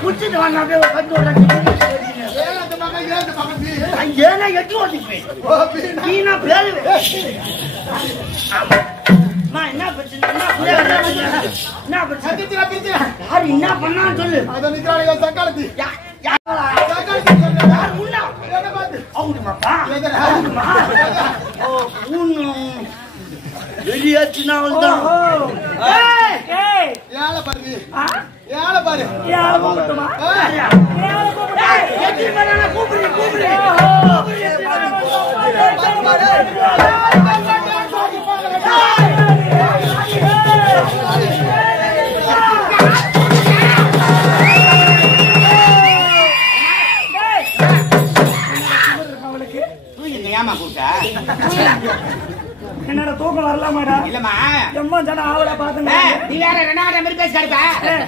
குடிச்சிட்டு வாங்க அப்படியே பத்து ஏன்னா எட்டு ஓட்டிப்பேன் என்ன பிரச்சனை என்ன பண்ணான்னு சொல்லு வெளியாச்சுன்னா என்னோட தூக்கம் வரலாமாடா இல்லம்மா எம்மா ஜன ஆவல பாத்தங்க நீ வேற ரெண்டாவது மாதிரி பேசி கடிப்ப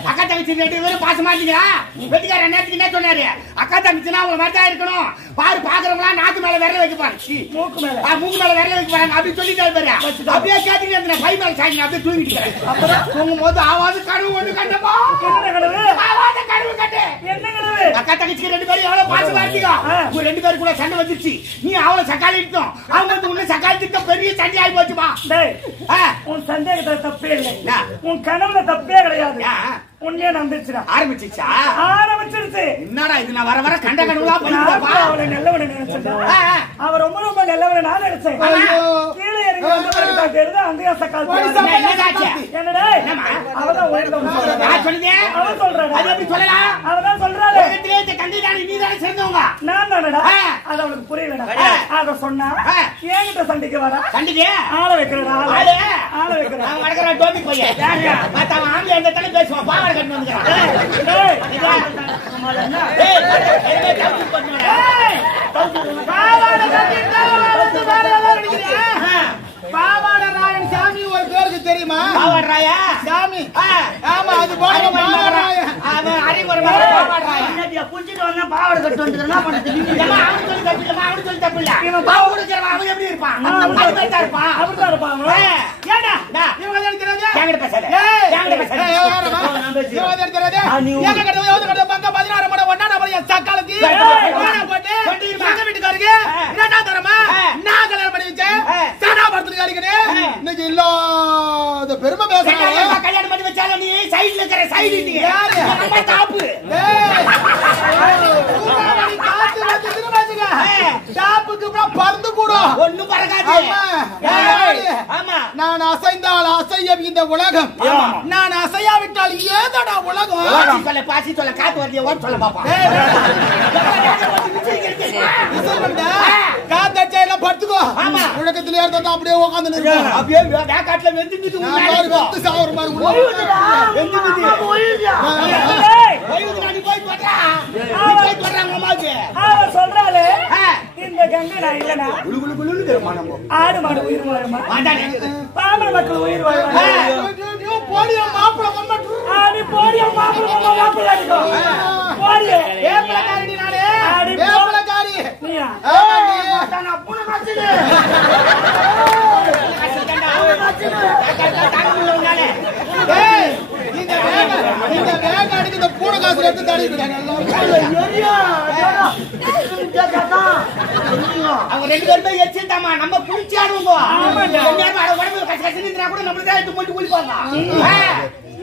அக்கா தங்கச்சி ரெண்டு பேரும் பாசமா இருக்கீங்களா வெட்டிக்கார நேத்துக்கு என்ன சொன்னாரு அக்கா தங்கச்சினா அவங்க மாதிரி தான் இருக்கணும் பாரு பாக்குறவங்களா நாக்கு மேல விரல வைக்க பாரு மூக்கு மேல விரல வைக்க பாருங்க அப்படி சொல்லிட்டாரு பாரு அப்படியே கேட்டீங்க அந்த பை மேல சாய்ங்க அப்படியே தூங்கிட்டேன் அப்புறம் தூங்கும் போது ஆவாது கனவு ஒண்ணு கண்டப்பா என்ன கனவு ஆவாது கனவு கட்டு என்ன கனவு அக்கா தங்கச்சி ரெண்டு பேரும் எவ்வளவு பாசமா இருக்கீங்க உங்க ரெண்டு பேருக்குள்ள சண்டை வந்துருச்சு நீ அவளை சக்காலிட்டோம் அவங்க உன்ன சக்காலிட்டு பெரிய சண்டை ஆகி போச்சுமா உன் சந்தேகத்துல தப்பே இல்லை உன் கனவுல தப்பே கிடையாது உன்னையே நம்பிச்சுடா ஆரம்பிச்சிருச்சு என்னடா இது நான் வர வர கண்ட கனவுலா பண்ணிட்டா அவளை நல்லவனை நினைச்சா அவ ரொம்ப ரொம்ப நல்லவனை நான் நினைச்சேன் கீழே இறங்கி வந்தவருக்கு தான் தெரியுது அங்கேயே சக்கால் என்னடா அவதான் நான் சொல்லுதே அவ சொல்றா அது எப்படி சொல்லலாம் அவதான் சொல்றாளே இந்த கண்டிதானி நீ தான சேர்ந்தவங்க நான் தானடா அது அவளுக்கு புரியலடா அத சொன்னா ஏங்கிட்ட சண்டைக்கு வர சண்டைக்கு ஆள வைக்கிறடா ஆள வைக்கிறடா நான் வடக்கற டோபி போய் யாரா பார்த்தா ஆம்பளை அந்த தலை பேசுவான் பாவாடை கட்டி வந்துறான் பாவாடை கட்டிட்டா வந்து வேற ஏதாவது நினைக்கிறியா பாவாடை ராயன் சாமி ஒரு பேருக்கு தெரியுமா பாவாடை ராயா சாமி ஆமா அது பாவாடை ராயா அவன் அறிவுரை பாவாடை ராயா என்னடியா புடிச்சிட்டு வந்தா பாவாடை கட்டி வந்து என்ன பண்றது ஏமா அவன் சொல்லி தப்பில்ல அவன் சொல்லி தப்பில்ல இவன் பாவாடை உடுறவன் அவன் எப்படி இருப்பான் அந்த மாதிரி தான் இருப்பான் அப்படிதான் இருப்பான் ஏடா இவங்க நினைக்கிறது கேங்கட பேசல கேங்கட பேசல இவங்க நினைக்கிறது ஏங்க கட்ட பங்க 16 மணி ஒண்ணா நம்ம சக்காலத்தி ஓனா போட்டு எங்க வீட்டுக்காரங்க இரண்டா தரமா நான் கல்யாணம் பண்ணி வச்சேன் சாடா பர்த்டே காரிக்கனே இன்னைக்கு இல்லாத பெருமை பேசுறாங்க கல்யாணம் பண்ணி வச்சால நீ சைடுல இருக்கற சைடு நீ யாரு நம்ம டாப் காத்து வந்து திருமாச்சுங்க டாப்புக்கு அப்புறம் பறந்து போடும் ஒண்ணு பறக்காது ஆமா நான் அசைந்தால் அசையும் இந்த உலகம் நான் அசையாவிட்டால் ஏதடா உலகம் பாசி சொல்ல காத்து வரலையே ஓட சொல்ல பாப்பா காத்து அடிச்சா எல்லாம் படுத்துக்கோ உலகத்துல ஏறதா அப்படியே உட்கார்ந்து நிற்கும் அப்படியே காட்டுல வெந்துட்டு வெந்து சாவற மாதிரி நீ போய் போடா போய் போடுறாங்க அம்மாக்கு சொல்றாளே இந்த கங்கை நான் இல்லனா குளு குளு குளுன்னு தெரியுமா ஆடு மாடு உயிர் வாழுமா மாட்டானே பாம்பள மக்கள் உயிர் வாழுமா நீ போடியா மாப்பிள மம்ம ஆடி போடியா மாப்பிள அடிக்கோ போடியே வேப்பலகாரி நானே ஆடி வேப்பலகாரி நீயா நான் அப்பன மச்சிடு ஏய் இந்த வேக அடிக்கு இந்த பூட காசு எடுத்து தாடி இருக்காங்க அவங்க ரெண்டு பேருமே எச்சிட்டாமா நம்ம புடிச்சு ஆடுவோம் உடம்பு கச கச நின்றா கூட நம்மள தான் எடுத்து போட்டு குளிப்பாங்க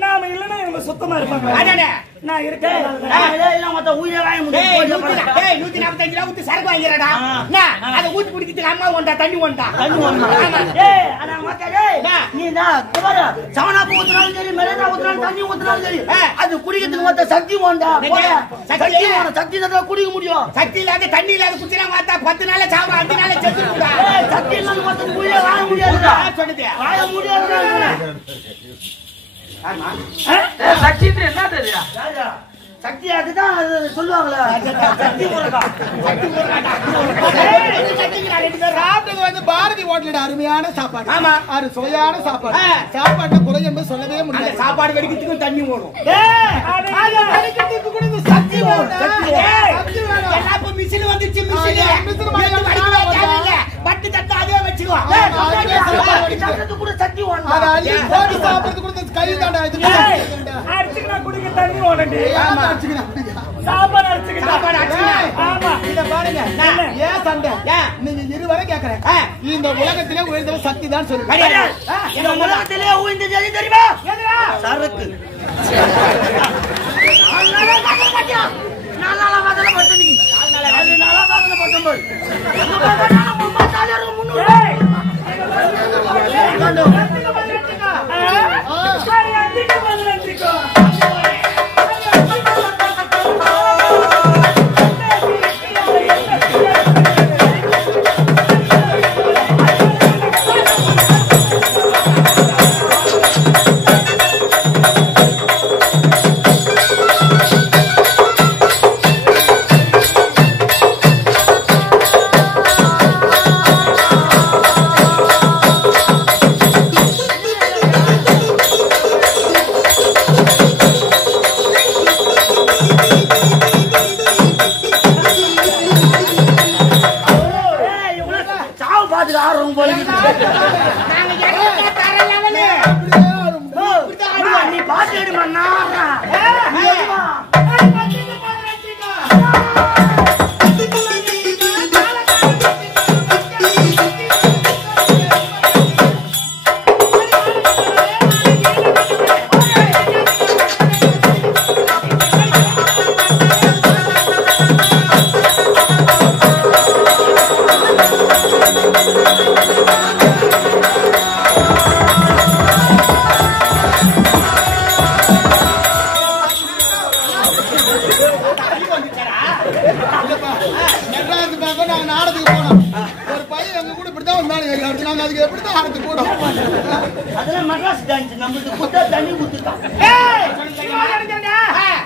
நாம இல்லனா இவங்க சுத்தமா இருப்பாங்க அடடே நான் இருக்கேன் இல்ல மொத்த உயிரை வாய முடியும் டேய் 145 ரூபாய் ஊத்தி சரக்கு வாங்கிறடா நான் அத ஊத்தி குடிக்கிறதுக்கு அம்மா ஒண்டா தண்ணி ஒண்டா ஏய் انا மத்த டேய் நீ தான் குவர சவனா ஊத்துறாலும் சரி மெரேனா ஊத்துறாலும் தண்ணி ஊத்துறாலும் சரி அது குடிக்கிறதுக்கு மொத்த சக்தி ஒண்டா சக்தி தான் குடிக்க முடியும் சக்தி இல்லாத தண்ணி இல்லாத குடிச்சா மாத்தா 10 நாளே சாவற 5 நாளே செத்துடுடா ஏய் சக்தி இல்லாத மொத்த உயிரை வாய முடியாதுடா சொல்லுதே வாய முடியாதுடா ஆமா சக்தி என்ன தெரியா சக்தி அதுதான் சொல்லுவாங்களா சக்தி முருகா சக்தி முருகா சக்தி ராட்டுக்கு வந்து பாரதி ஹோட்டலோட அருமையான சாப்பாடு. ஆமா. அது சுவையான சாப்பாடு. சாப்பாட்டுல குறை என்பது சொல்லவே முடியாது. சாப்பாடு வெடிக்கிறதுக்கும் தண்ணி ஓடும். வெடிக்கிறதுக்கு கூட இந்த சக்தி வேணும். எல்லாருக்கும் மிஷின் வந்துச்சு. பட்டு தட்டா அதே வச்சுக்கோ. கூட சக்தி ஓடும். சாப்பிடுறது கூட கை தாண்டா. அடிச்சுக்கினா குடிக்க தண்ணி ஓடண்டி. சாப்பாடு பாருங்க. ஏன் சண்டை? நீங்க இருவரை கேக்குறேன். இந்த உலகத்திலே உயர்ந்த சக்தி தான் சொல்லுங்க. உலகத்திலே உயர்ந்தது தெரியுமா? சரக்கு. நீ பாத்து எடுமா.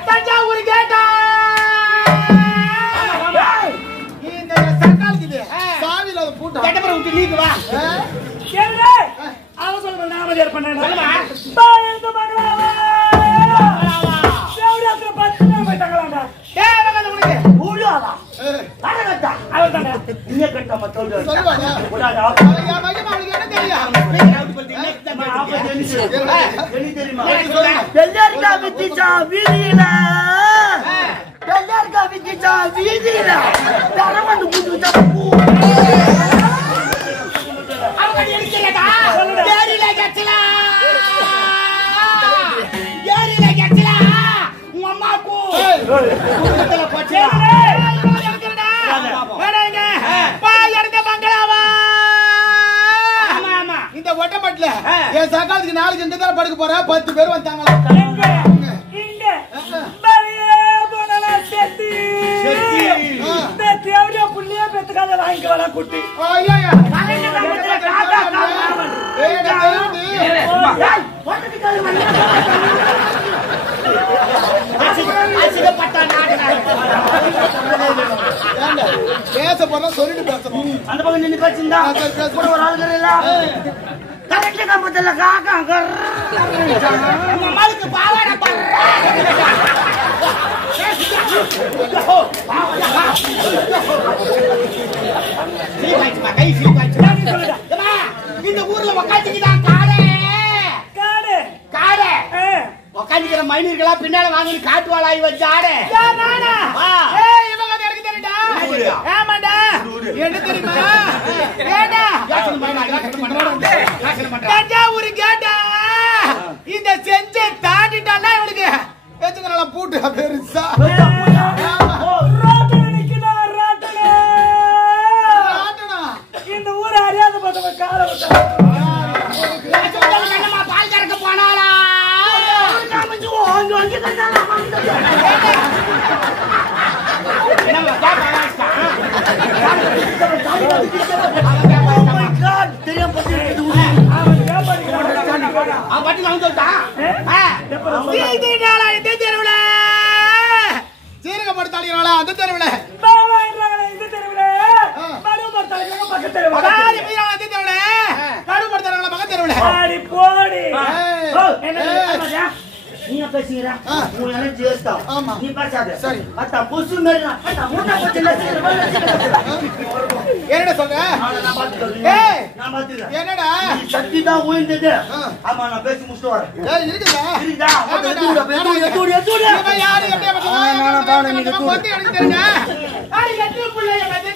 தஞ்சாவூர் கேட்டா இந்த சர்க்காலுக்கு சாவில பூட்டா கட்டப்பற விட்டு நீக்கு வா. கேளு அவன் சொல்ற நாம ஏற்பண்ணா. பாயந்த மங்களாவா. தேவராத்திர 10 நாள் போய்ட்டாங்களாடா. ஏய் வகல உனக்கு ஊழாவா. அரகட்டா அவன்டா. நீ கட்ட மத்தோடு. சொல்லுவாடா. உடாடா. யா மகன் அவளுக்கு என்ன தெரியும்? பெல்லார்கா வித்திச்சா வீதியில. பெல்லார்கா வித்திச்சா வீதியில. தரமண்டு புதுச்சா. அவங்க எடுக்கலடா. ஏரில கச்சலா. ஏரில கச்சலா. உங்க அம்மாக்கு குடும்பத்துல போச்சே. வேறங்க. பா எடுத்த பங்களாவா. ஆமா ஆமா. இந்த ஒட்டமட்ல என் சகாலத்துக்கு நாளைக்கு இந்த தடவை படுக்க போற 10 பேர் வந்தாங்களா? இங்க பலியே போனல செத்தி. செத்தி அவரே புள்ளியே பெத்துக்காத வாங்கிக்கவல குட்டி. ஐயா கரெக்ட் கம்பத்துல காக்கா காக்கா. ஏய் டேய். ஏய் போட்டுக்கு கால் மண்ணு. ஆசிட பட்டா நாடகம். பேச போறோம் சொல்லிட்டு பேசணும். அந்த பக்கம் நின்னு பேசிந்தா கூட ஒரு ஆள் இல்ல. கரெக்ட் கம்பத்துல காக்கா கர். நம்ம மாலுக்கு பாவாடை பர். இந்த ஊர்ல உக்காந்துக்கிதான் காடே. காடு காடே உக்காந்துக்கிற மைனர்களா பின்னால வாங்கி காட்டுவாளாய் வச்சு ஆடு. இவங்க எனக்கு தெரியுடா. ஆமாண்டா. என்ன தெரியுமா? தஞ்சாவூர் கேட்டா இந்த செஞ்சு தாண்டிட்டான்னா இவனுக்கு பேச்சுக்கறல பூட்டு பெருசா. இந்த ஊர் அறியாத பார்த்தவ கால விட்டா. பால் கறக்க போனாளா? சீரகப்படுத்தாளிகளா அந்த தெருவுல இந்த தெருவுல பக்கத்து தெருவுல ஆடி போடி நீங்க பேசுறா நீ எனர்ஜி வேஸ்ட் ஆமா நீ பேசாத சரி அத்தா பொசு மேல அத்தா முட்டை போச்சு என்னடா சொல்ற நான் பாத்துக்கிறேன் ஏய் நான் பாத்துக்கிறேன் என்னடா சக்தி தான் ஊய்ந்தது ஆமா நான் பேசி முடிச்சிட்டு வரேன் ஏய் இருக்குடா இருக்குடா எதுடா இவன் யாரு எப்படியா நான் பாடு நீங்க தூடு போட்டு அடிச்சறங்க ஆடி கட்டி புள்ளைய வந்து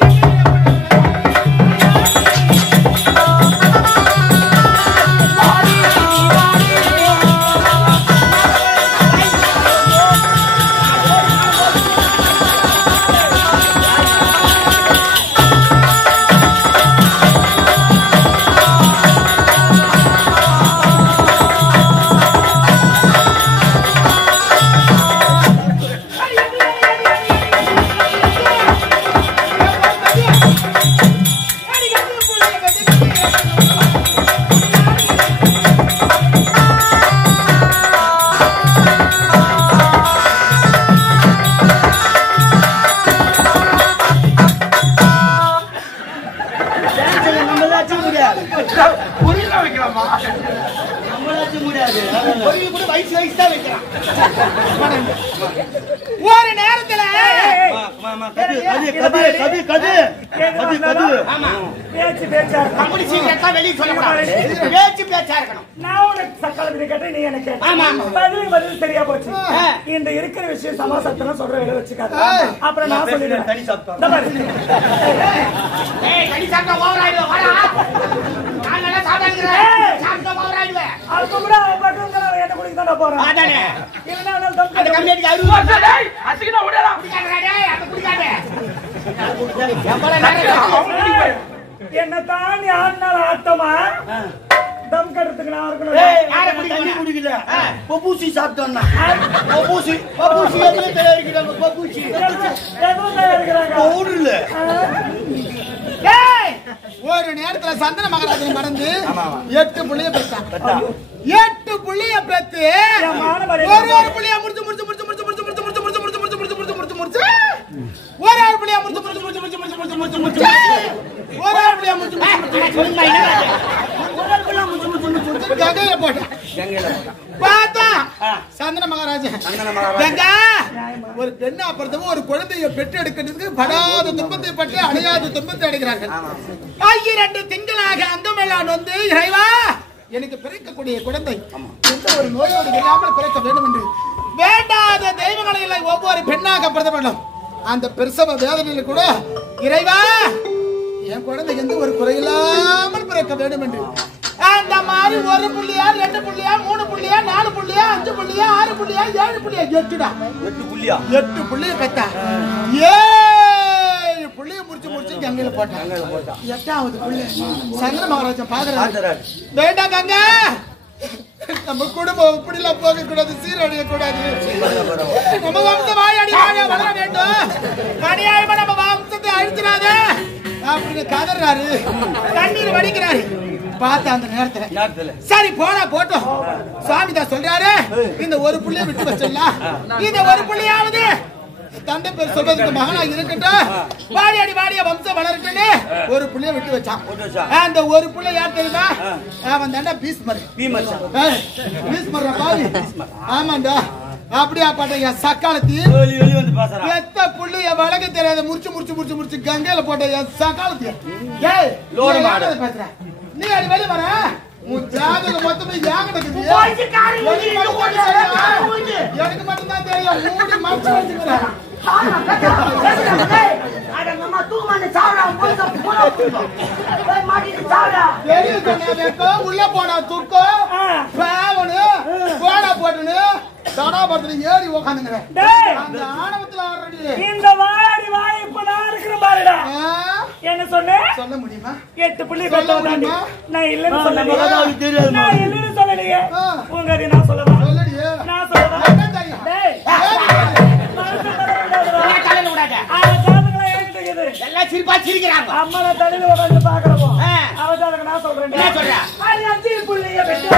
ஒரு நேரத்துல பேச்சு பேச்சா கம்பெனி சீக்கிரமா வெளிய சொல்லக்கூடாது பேச்சு பேச்சா இருக்கணும் நான் உனக்கு சக்காலத்துல கேட்டேன் நீ எனக்கு பதில் சரியா போச்சு இந்த இருக்கிற விஷயம் சமாசத்துல சொல்ற வேலை வச்சுக்காத அப்புறம் நான் சொல்லிடுறேன் தனி சாப்பிட்டோம் ஏய் தனி சாப்பிட்டா ஓவர் ஆயிடுவே வாடா நான் நல்லா சாப்பிடுறேன் சாப்பிட்டா ஓவர் ஆயிடுவே அப்ப கூட பக்கத்துல என்ன குடிக்க தான் போறேன் அதானே இல்லனா நான் தப்பு அந்த கம்பெனிக்கு 60 டேய் அசிங்கனா ஓடடா குடிக்காதடா டேய் அத குடிக்காத என்ன தாண்டி ஆனால ஆட்டமா தம் கறதுக்கு நான் இருக்கணும் ஏய் யார குடிக்கல பபூசி சாப்பிட்டோம்னா பபூசி என்ன தயாரிக்கிறாங்க பபூசி ஏதோ தயாரிக்கிறாங்க பவுடர்ல ஏய் ஒரு நேரத்துல சந்தன மகாராஜன் மறந்து 8 புள்ளைய பெற்றான் 8 புள்ளைய பெத்து ஒரு புள்ளைய முடிச்சு ஒரு புள்ளைய முடிச்சு ஒரு புள்ளைய முடிச்சு கங்கையில போட்டான் பார்த்தா சந்தன மகாராஜன் ஒரு பெண்ணா பிறந்தவங்க ஒரு குழந்தையை பெற்று எடுக்கிறதுக்கு படாத துன்பத்தை பற்றி அடையாத துன்பத்தை அடைகிறார்கள் 2 திங்களாக அங்கமெல்லாம் வந்து இறைவா எனக்கு பிறக்கக்கூடிய குழந்தை எந்த ஒரு நோயோடு இல்லாமல் பிறக்க வேண்டும் என்று வேண்டாத தெய்வங்களை ஒவ்வொரு பெண்ணாக பிறந்தவர்களும் அந்த பிரசவ வேதனையில் கூட இறைவா என் குழந்தை எந்த ஒரு குறையில்லாமல் பிறக்க வேண்டும் என்று அந்த மாதிரி 1 புள்ளியா 2 புள்ளியா 3 புள்ளியா 4 புள்ளியா 5 புள்ளியா 6 புள்ளியா 7 புள்ளியா 8 புள்ளிய பெத்தா 7 புள்ளிய முடிச்சு கங்கையில போட்டான் 8வது புள்ளி சந்திர மகாராஜன் பாக்குறாரு வேண்டாம் கங்கா நம்ம குடும்பம் இப்படி எல்லாம் போக கூடாது சீரழிய கூடாது நம்ம வம்சம் வாயாடி வாழ வளர வேண்டும் கனியாயமா நம்ம வம்சத்தை அழிச்சிடாத அப்படின்னு கதறாரு கண்ணீர் வடிக்கிறாரு பார்த்த அந்த நேரத்துல சரி போனா போட்டோம் சுவாமி தான் சொல்றாரு இந்த ஒரு புள்ளிய விட்டு வச்சிடலாம் இந்த ஒரு புள்ளியாவது தந்தை பேர் சொல்றதுக்கு மகனா இருக்கட்டும் வாடிய வம்சம் வளரட்டுன்னு ஒரு புள்ளிய விட்டு வச்சான் அந்த ஒரு புள்ள யார் தெரியுமா அவன் தாண்டா பீஸ்மர் பாவி ஆமாண்டா அப்படியா பாட்ட என் சக்காலத்தி எத்த புள்ளிய வழங்க தெரியாத முடிச்சு கங்கையில போட்ட என் சக்காலத்தி பேசுற நீ அடி வெளிய வர உன் ஜாதகம் மொத்தமே யாகடக்குது எனக்கு மட்டும் தான் தெரியும் மூடி மறைச்சு வச்சுக்கிறேன் உள்ள போனா துக்கோ போனா போட்டுன்னு தடாபத்துல ஏறி உக்காந்துங்கிறேன் அந்த ஆணவத்துல ஆல்ரெடி இந்த வாடி வாய் இப்ப நான் இருக்கிற பாருடா என்ன சொன்னேன் சொல்ல முடியுமா 8 புள்ளி கொட்டோம் நான் இல்லன்னு சொல்லலையே நான் இல்லன்னு சொல்லலையே உங்க நான் சொல்லவா சொல்லடியே நான் சொல்லவா டேய் தலையில விடாத ஜாதகங்களை ஏறிட்டு எல்லாம் சிரிப்பா சிரிக்கிறாங்க அம்மா நான் தலையில உட்கார்ந்து பாக்குறோம் அவ ஜாதகம் நான் சொல்றேன் என்ன சொல்ற 5 புள்ளிய வெட்டி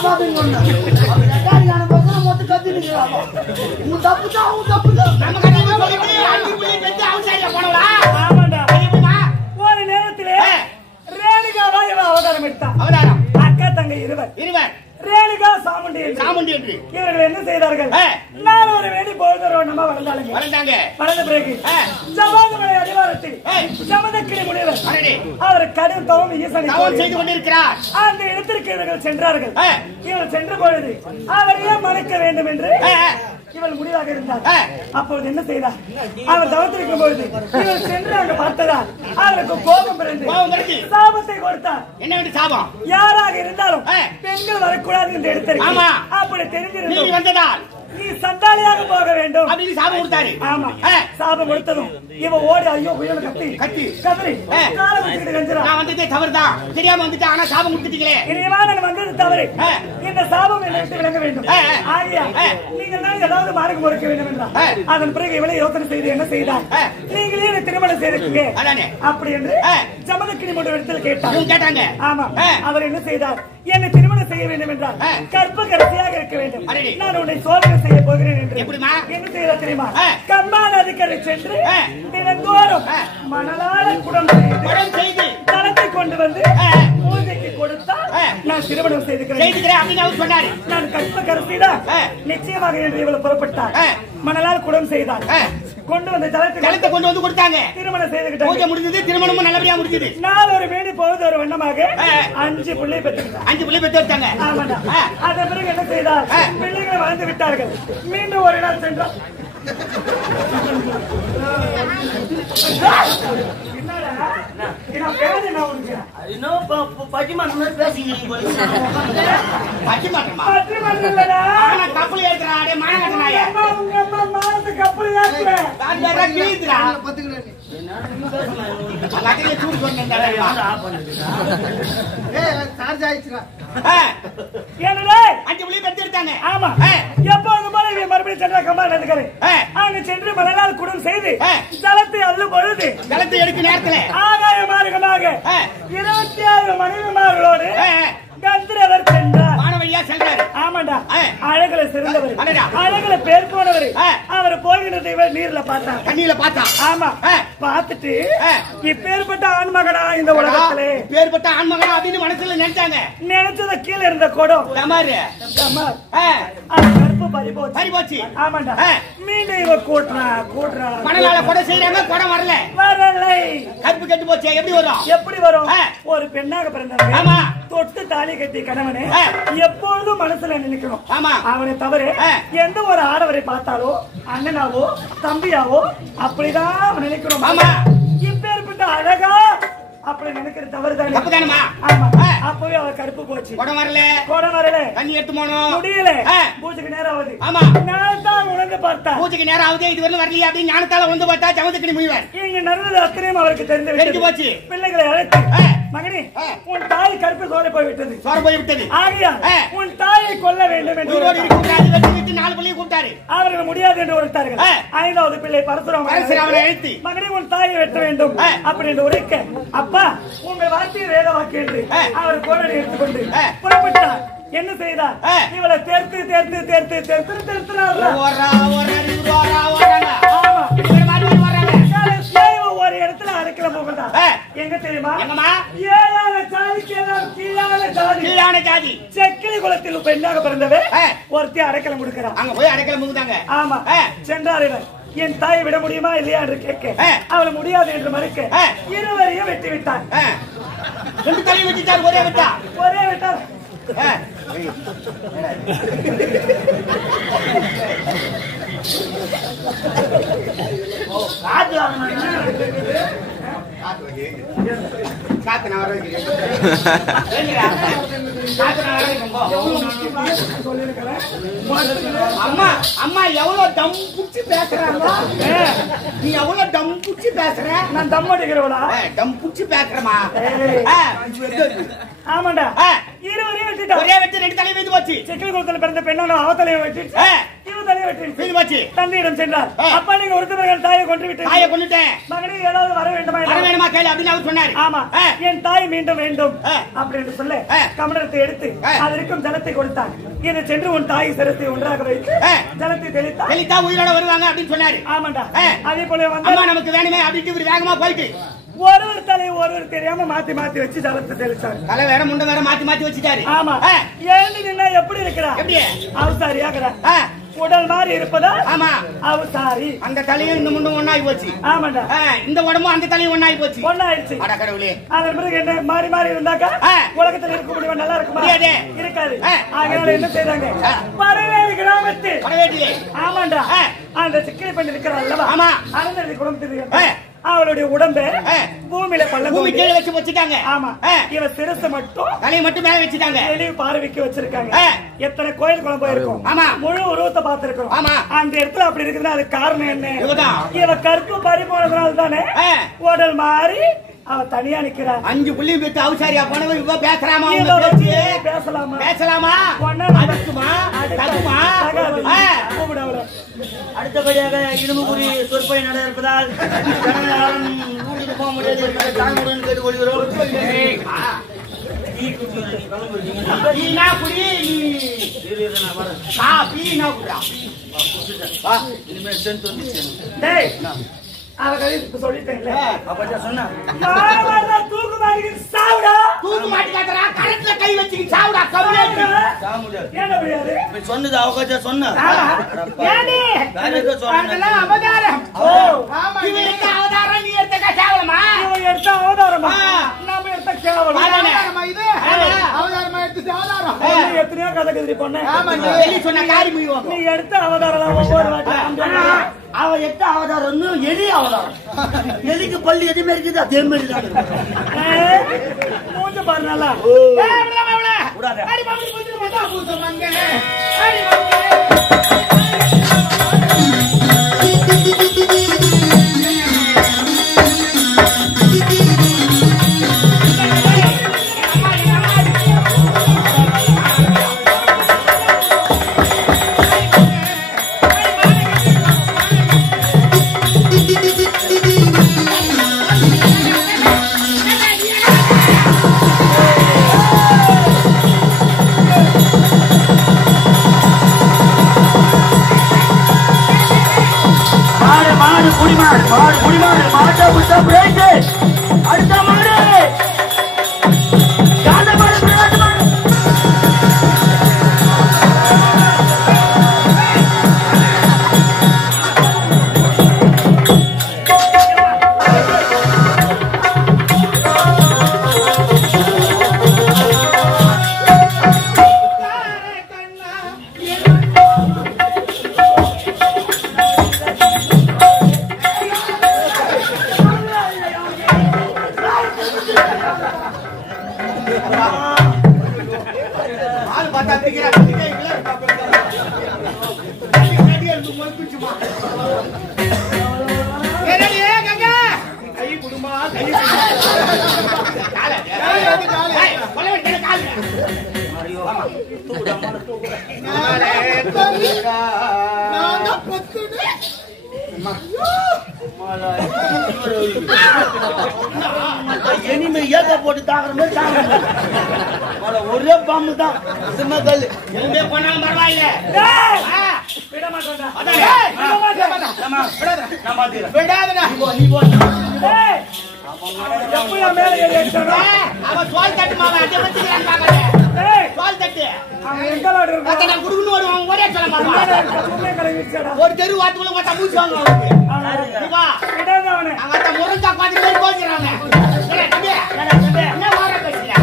ஒரு நேரத்திலே ரேணுகாவா இவ அவதாரம் எடுத்தான். அக்கா தங்க இருவர் ரேணுகா சாமுண்டி என்று இவர்கள் என்ன செய்தார்கள்? நான் ஒரு வேடி போதரோனமா வளர்ந்தாங்க. வளர்ந்த பிறகு ஜவாதுமலை அடிவாரத்தில் ஜமதக்கிரி முனிவர் அவர் கடும் தவம் ஈசனை செய்து கொண்டிருக்கிறார். அந்த இடத்திற்கு இவர்கள் சென்றார்கள். இவர்கள் சென்ற பொழுது அவரையே மறைக்க வேண்டும் என்று இவள் முடிவாக இருந்தார். அப்பொழுது என்ன செய்தார்? அவர் தவத்திருக்கும் பொழுது இவள் சென்று அங்கு பார்த்ததால் அவருக்கு கோபம் பிறந்து சாபத்தை கொடுத்தார். என்ன சாபம்? யாராக இருந்தாலும் பெண்கள் வரக்கூடாது என்று எடுத்திருக்க. அப்படி தெரிஞ்சிருந்தது வந்ததால் நீ சண்டாளியாக போக வேண்டும் அப்படின்னு சாபம் கொடுத்தாரு. ஆமா, சாபம் கொடுத்ததும் இவ ஓடி ஐயோ புயல் கத்தி கதறி காலை வச்சுக்கிட்டு கஞ்சிரா. நான் வந்ததே தவறுதான், தெரியாம வந்துட்டேன். ஆனா சாபம் கொடுத்துட்டீங்களே, இனிமே நான் வந்தது தவறு. இந்த சாபம் என்னை விட்டு விளங்க வேண்டும். ஆகியா நீங்கள் தான் ஏதாவது மார்க்கம் கொடுக்க வேண்டும் என்றார். அதன் பிறகு இவளை யோசனை செய்து என்ன செய்தார்? நீங்களே திருமணம் செய்திருக்கீங்க அப்படி என்று ஜமதக்கிரி முனிவர் இடத்தில் கேட்டாங்க. ஆமா, அவர் என்ன செய்தார்? என்னை திருமணம் செய்ய வேண்டும் என்றார். கற்ப கடைசியாக இருக்க வேண்டும். நான் உன்னை சோதனை செய்ய போகிறேன் என்று என்ன செய்தார் தெரியுமா? கம்பா நதிக்கரை சென்று தினந்தோறும் மணலால குடம் செய்து தளத்தை கொண்டு வந்து பூஜைக்கு கொடுத்தால் நான் திருமணம் செய்துக்கிறேன் அப்படின்னு அவர் சொன்னார். நான் கற்ப கடைசிதான் நிச்சயமாக என்று இவ்வளவு புறப்பட்டார். மணலால் குடம் செய்தார். கொண்டு வந்து தளத்தை கொண்டு வந்து கொடுத்தாங்க. திருமணம் செய்துக்கிட்டாங்க. பூஜை முடிஞ்சது, திருமணமும் நல்லபடியா முடிஞ்சது. நாலு ஒரு வேடி போகுது ஒரு வண்ணமாக 5 பிள்ளை பெற்றாங்க. ஆமாடா. அதன் பிறகு என்ன செய்தார்? பிள்ளைகளை வளர்ந்து விட்டார்கள். மீண்டும் ஒரு நாள் சென்றார். சென்று மணலால் குடம் செய்து ஜலத்தை அள்ளும் பொழுது ஜலத்தை எடுக்கும் நேரத்தில் ஆகாய மார்க்கமாக 26 மனைவிமார்களோடு கந்தரவர் சென்றார். மாணவழியா சென்றார். ஆமாண்டா, அழகுல சிறந்தவர், அழகுல பேர் போனவர். அவர் போகின்றதை நீர்ல பார்த்தார், தண்ணியில பார்த்தார். ஆமா, பார்த்துட்டு இப்பேற்பட்ட ஆண்மகனா இந்த உலகத்திலே பேர்பட்ட ஆண்மகனா அப்படின்னு மனசுல நினைச்சாங்க. நினைச்சத கீழே இருந்த குடம் கருப்பு பறிபோச்சு. ஆமாண்டா, மீண்டும் இவ கூட்டுறா மணலால கொடை செய்யறாங்க. குடம் வரல, கருப்பு கெட்டு போச்சு. எப்படி வரும்? ஒரு பெண்ணாக பிறந்தாங்க. ஆமா, தொட்டு தாலி கட்டி கணவனே எப்பொழுதும் மனசுல நினைக்கணும். ஆமா, அவனை தவிர எந்த ஒரு ஆடவரை பார்த்தாலோ அண்ணனாவோ தம்பியாவோ அப்படிதான் நினைக்கணும். ஆமா, இப்பேற்பட்ட அழகா அப்படி நினைக்கிற தவறுதான். அப்பவே அவர் கருப்பு போச்சு. குடம் வரல, தண்ணி எடுத்து போனோம், முடியல. பூஜைக்கு நேரம் ஆகுது. ஆமா, ஞானத்தால் உணர்ந்து பார்த்தா பூஜைக்கு நேரம் ஆகுது, இது வரல வரலையா அப்படின்னு ஞானத்தால உணர்ந்து பார்த்தா ஜமதக்கிரி முனிவர் இங்க நடந்தது அத்தனையும் அவருக்கு தெரிஞ்சு போச்சு. பிள்ளைகளை அழைத்து, மகனே உன் தாய் கருப்பு சோர போய்விட்டது. ஆகியா உன் தாயை கொல்ல வேண்டும் என்று 4 பிள்ளையை கூப்பிட்டாரு. அவர்கள் முடியாது என்று உரைத்தார்கள். 5வது பிள்ளை பரசுராமனை அழைத்து, மகனே உன் தாயை வெட்ட வேண்டும் அப்படி என்று உரைக்க, அப்பா உங்கள் வார்த்தையை வேத வாக்கு என்று அவர் கோடனை எடுத்துக்கொண்டு புறப்பட்டார். என்ன செய்தார்? இவளை தேர்த்து ஒரு இடத்துல அரைக்கல போகிறார். எங்க தெரியுமா? கீழான ஜாதி செக்கிலி குலத்தில் பெண்ணாக பிறந்தவே ஒருத்தி அரைக்கலம் கொடுக்கிறார். அங்க போய் அரைக்கலம் முகுதாங்க. ஆமா, சென்றார். இவர் என் தாயை விட முடியுமா இல்லையா என்று கேட்க, அவள் முடியாது என்று மறுக்க இருவரையும் வெட்டி விட்டார். 2 தலையை வெட்டிட்டார். ஒரே விட்டார். அம்மா எவ்வளவு டம் புடிச்சு பேசுறாங்க. நீ எவ்வளவு டம் புடிச்சு பேசுற? நான் தம் அடிக்கிறவளா? டம் புடிச்சு பேசுறமா? ஆமாண்டா, இருவரையும் வெட்டிட்டா. ஒரே வெட்டி 2 தலை வைத்து போச்சு. செக்கிலி குளத்துல பிறந்த பெண்ணாலும் அவ தலையை வெட்டிட்டு தலையை வெட்டி தந்தையிடம் சென்றார். அப்பா நீங்க ஒருத்தவர்கள் தாயை கொண்டு விட்டு தாயை கொண்டுட்டேன் மகனே ஏதாவது வர வேண்டுமா கேளு அப்படின்னு அவர் சொன்னார். ஆமா என் தாய் மீண்டும் வேண்டும் அப்படின்னு சொல்ல கமண்டத்தை எடுத்து அதற்கும் ஜலத்தை கொடுத்தார். இதை சென்று உன் தாய் சிரத்தை ஒன்றாக வைத்து ஜலத்தை தெளித்தா உயிரோட வருவாங்க அப்படின்னு சொன்னாரு. ஆமாண்டா அதே போல வந்து நமக்கு வேணுமே அப்படின்னு வேகமா போயிட்டு ஒருவர் தலையை ஒருவர் தெரியாம மாத்தி மாத்தி வச்சு ஜலத்தை தெளிச்சாரு. தலை வேற முண்டை வேற மாத்தி மாத்தி வச்சுட்டாரு. ஆமா ஏன்னு நின்னா எப்படி இருக்கிறா அவசாரியாகிறா உடல் மாதிரி இருப்பதா? ஆமா அவசாரி. அந்த தலையும் இந்த முண்டும் ஒண்ணாயி போச்சு. ஆமாண்டா இந்த உடம்பும் அந்த தலையும் ஒண்ணாயி போச்சு. ஒண்ணாயிடுச்சு. அட கடவுளே. அதன் பிறகு என்ன மாறி மாறி இருந்தாக்கா உலகத்துல இருக்க முடியும் நல்லா இருக்குமா? இருக்காது. ஆகையால என்ன செய்றாங்க பரவேலி கிராமத்தில் பரவேட்டிலே ஆமாண்டா அந்த சிக்கலை பண்ணி இருக்கிறாள் அல்லவா? ஆமா அனந்தரி குடும்பத்துக்கு அவளுடைய உடம்பை பூமியில பூமி கீழே வச்சு வச்சுட்டாங்க. ஆமா இவ சிரசை மட்டும் தலையை மட்டும் மேல வச்சுட்டாங்க. வெளியே பார்வைக்கு வச்சிருக்காங்க. எத்தனை கோயில் குளம் போயிருக்கும். ஆமா முழு உருவத்தை பார்த்திருக்கோம். ஆமா அந்த இடத்துல அப்படி இருக்குதுன்னா அது காரணம் என்ன? இவ கற்பு பறிபோனதுனால தானே உடல் மாறி அவ தனியா நிக்கிறார். 5 புள்ளி பெற்று அவசாரியா போனவன் இவ பேசலாமா? பேசலாமா? பேசலாமா? அடுக்குமா தகுமா? கூப்பிடவள. அடுத்தபடியாக இடுமுகுடி சொற்பை நட இருப்பதால் ஊருக்கு போக முடியாது என்பதை தாங்களுடன் கேட்டுக்கொள்கிறோம். சொல்லிட்டேன் தூக்கு மாட்டி சாவுடா தூக்கு மாட்டி காத்துறா கரெக்ட்ல கை வச்சு சாவுடா சொன்னது அவகாச சொன்ன அவதாரம் அவதாரம் நீ எடுத்த கேவலமா எடுத்த அவதாரமா நாம எடுத்த கேவலம் இது அவதாரமா எடுத்து அவதாரம் எத்தனையோ கதை கதிரி பண்ண சொன்ன காரி நீ எடுத்த அவதாரம் ஒவ்வொரு வாட்டி அவ எட்ட அவதாரம் எலி அவதாரம் எலிக்கு பள்ளி எதுவுமே இருக்குது அதே மாதிரி தான் மூஞ்ச பாரு நல்லா இனிமே ஏக்க போட்டு தாக்குற மாதிரி தாக்குற ஒரே பாம்பு தான் கல் எங்கே போனாலும் பரவாயில்ல ஒரு தெரு வாட்டுக்குள்ள பார்த்தா மூச்சு வாங்க முருங்கா பார்த்து போகிறாங்க என்ன மாற பேசுறீங்க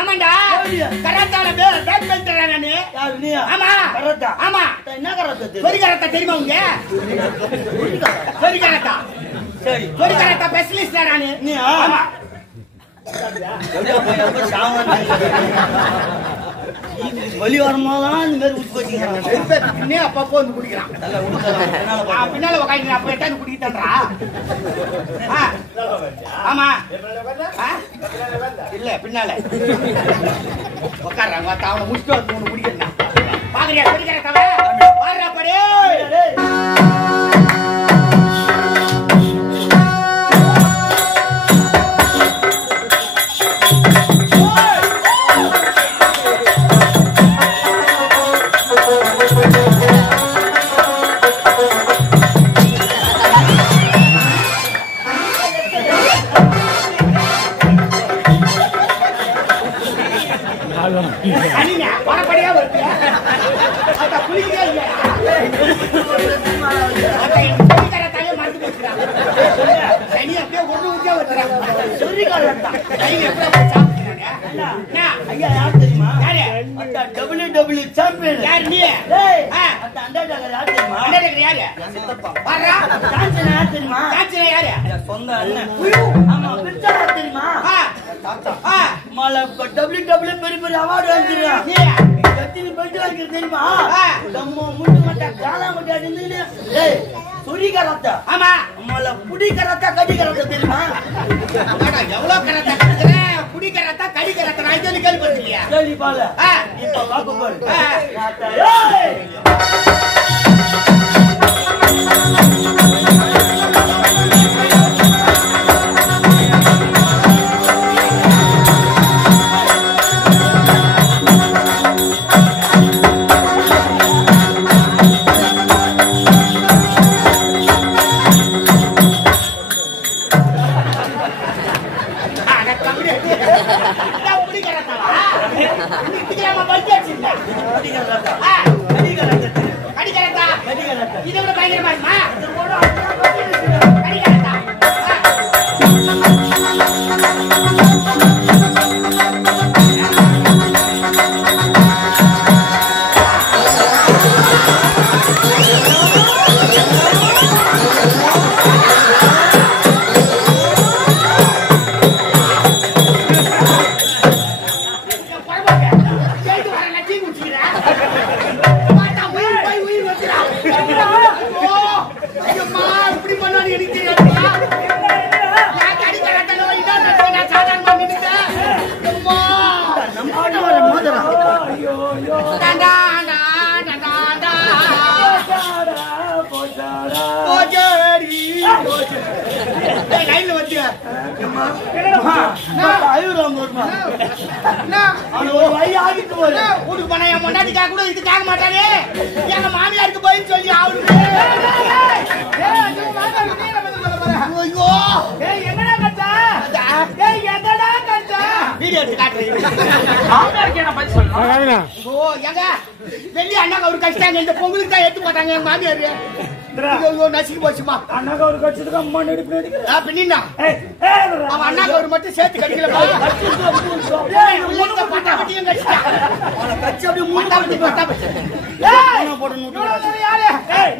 ஆமாண்டா கராத்தால பேக் பெல்ட்ரா நானு ஆமா கராத்தா ஆமா என்ன கராத்தா வெரி கராத்தா தெரியுமா உங்க வெரி கராத்தா சரி வெரி கராத்தா ஸ்பெஷலிஸ்ட் நானு ஆமா வலி வரும்போதான் இந்த மாதிரி ஊற்றி வச்சுக்கிறேன். அப்பப்போ வந்து குடிக்கிறான். பின்னால உக்காந்து அப்ப எட்டாந்து குடிக்கிட்டா. ஆமா இல்ல பின்னால உட்காடுறாங்க. அவனை முடிச்சுட்டு வந்து ஒண்ணு குடிக்கிறேன். பாக்குறியா குடிக்கிற தவிர பாடுறாப்படி. படப்படியா வருது குளிக்கவே இல்லையா? மறந்து போச்சுறாங்க. சனி அப்படியே ஒண்ணு ஊத்தியா வச்சுறாங்க. ஐயா யார் தெரியுமா? WWE champion. யார் நீ? அண்டர்டேக்கர் யார் தெரியுமா? அண்டர்டேக்கர் யாரு? பாரா சான்சனா யார் தெரியுமா? சான்சனா யாரு? சொந்த அண்ணன். ஆமா பிச்சா யார் தெரியுமா? WWE பெரிய பெரிய அவார்டு வாங்கிருக்கான். நீ கத்தினி பெட்டு வாங்கிரு தெரியுமா? நம்ம முட்டு மட்ட காலா மட்ட அடிந்து ஏய் சுரி கராத்தா. ஆமா நம்மள புடி கராத்தா கடி கராத்தா தெரியுமா? எவ்வளவு கராத்தா கத்துற? புடி கராத்தா கடி கராத்தா நான் சொல்லி கேள்விப்பட்டிருக்கியா? கேள்வி பால. இப்ப வாக்கு பாரு. இதை விட பயங்கரமா இருக்குமா? எங்க மாமியாருக்கு போய் சொல்லி அவருக்கு வீடியோ எடுத்து வெள்ளி அண்ணா அவரு கஷ்டாங்க. இந்த பொங்கலுக்கு தான் எடுத்து போட்டாங்க எங்க மாமியாரு. நசுக்கி போச்சுமா. அண்ணாக்கு ஒரு கட்சிக்கு அம்மா நடிப்பு பின்னா அவன் அண்ணாக்கு ஒரு மட்டும் சேர்த்து கடிக்கலமா. பட்டாபட்டியும் கடிச்சிட்டான்.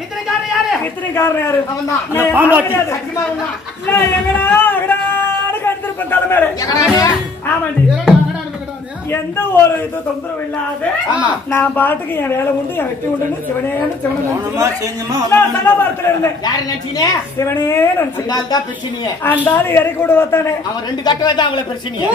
இத்தனை காரணம் யாரு? அவன் தான் எந்த ஒரு இது தொந்தரவு இல்லாத நான் பாட்டுக்கு என் வேலை உண்டு என் வெட்டி உண்டு சிவனேன்னு சிவனத்துல இருந்தேன். யாரு நினைச்சீனே? சிவனே நினைச்சு பிரச்சனையே அந்த ஆளு இறக்கி கூட பார்த்தானே. அவன் 2 கட்டவே தான் அவங்கள பிரச்சனையே.